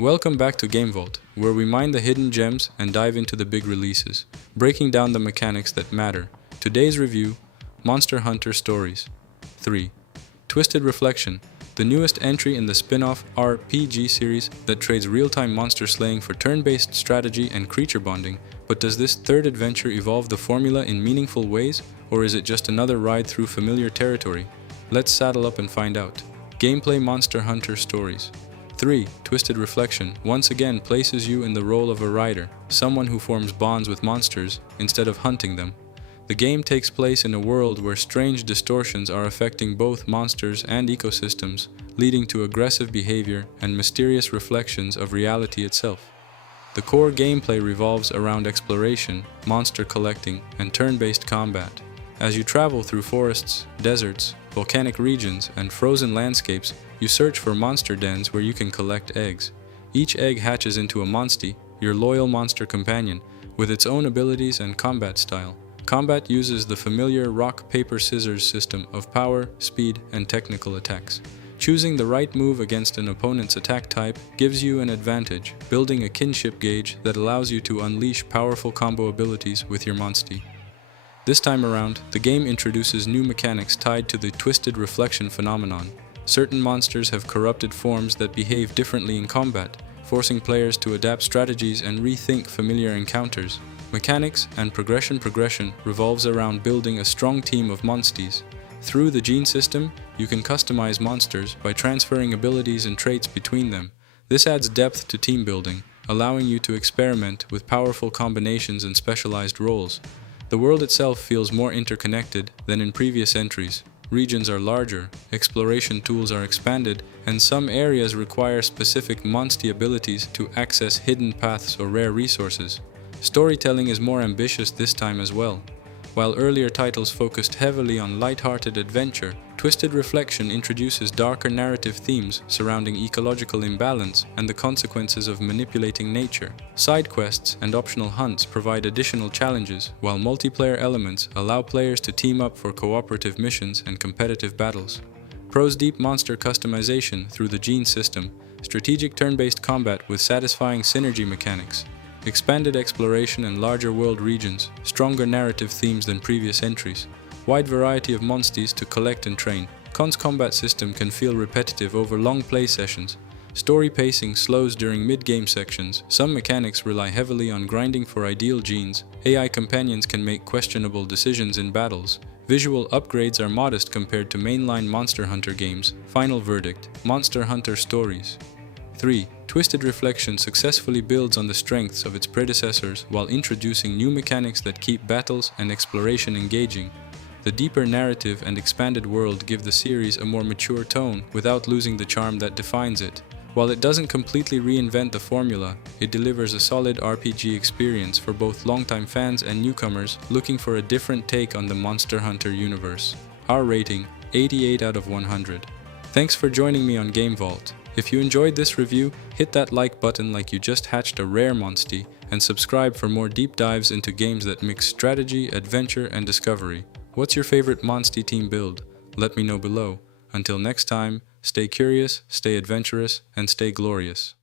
Welcome back to Game Vault, where we mine the hidden gems and dive into the big releases, breaking down the mechanics that matter. Today's review, Monster Hunter Stories. 3. Twisted Reflection, the newest entry in the spin-off RPG series that trades real-time monster slaying for turn-based strategy and creature bonding. But does this third adventure evolve the formula in meaningful ways, or is it just another ride through familiar territory? Let's saddle up and find out. Gameplay: Monster Hunter Stories. 3. Twisted Reflection once again places you in the role of a rider, someone who forms bonds with monsters instead of hunting them. The game takes place in a world where strange distortions are affecting both monsters and ecosystems, leading to aggressive behavior and mysterious reflections of reality itself. The core gameplay revolves around exploration, monster collecting, and turn-based combat. As you travel through forests, deserts, volcanic regions, and frozen landscapes, you search for monster dens where you can collect eggs. Each egg hatches into a Monstie, your loyal monster companion, with its own abilities and combat style. Combat uses the familiar rock, paper, scissors system of power, speed, and technical attacks. Choosing the right move against an opponent's attack type gives you an advantage, building a kinship gauge that allows you to unleash powerful combo abilities with your Monstie. This time around, the game introduces new mechanics tied to the twisted reflection phenomenon. Certain monsters have corrupted forms that behave differently in combat, forcing players to adapt strategies and rethink familiar encounters. Mechanics and progression revolves around building a strong team of Monsties. Through the gene system, you can customize monsters by transferring abilities and traits between them. This adds depth to team building, allowing you to experiment with powerful combinations and specialized roles. The world itself feels more interconnected than in previous entries. Regions are larger, exploration tools are expanded, and some areas require specific Monstie abilities to access hidden paths or rare resources. Storytelling is more ambitious this time as well. While earlier titles focused heavily on light-hearted adventure, Twisted Reflection introduces darker narrative themes surrounding ecological imbalance and the consequences of manipulating nature. Side quests and optional hunts provide additional challenges, while multiplayer elements allow players to team up for cooperative missions and competitive battles. Pros: deep monster customization through the gene system, strategic turn-based combat with satisfying synergy mechanics, expanded exploration and larger world regions, stronger narrative themes than previous entries, wide variety of Monsties to collect and train. Cons: combat system can feel repetitive over long play sessions. Story pacing slows during mid-game sections. Some mechanics rely heavily on grinding for ideal genes. AI companions can make questionable decisions in battles. Visual upgrades are modest compared to mainline Monster Hunter games. Final verdict: Monster Hunter Stories. 3. Twisted Reflection successfully builds on the strengths of its predecessors while introducing new mechanics that keep battles and exploration engaging. The deeper narrative and expanded world give the series a more mature tone without losing the charm that defines it. While it doesn't completely reinvent the formula, it delivers a solid RPG experience for both longtime fans and newcomers looking for a different take on the Monster Hunter universe. Our rating: 88 out of 100. Thanks for joining me on Game Vault. If you enjoyed this review, hit that like button like you just hatched a rare Monstie, and subscribe for more deep dives into games that mix strategy, adventure, and discovery. What's your favorite Monstie team build? Let me know below. Until next time, stay curious, stay adventurous, and stay glorious.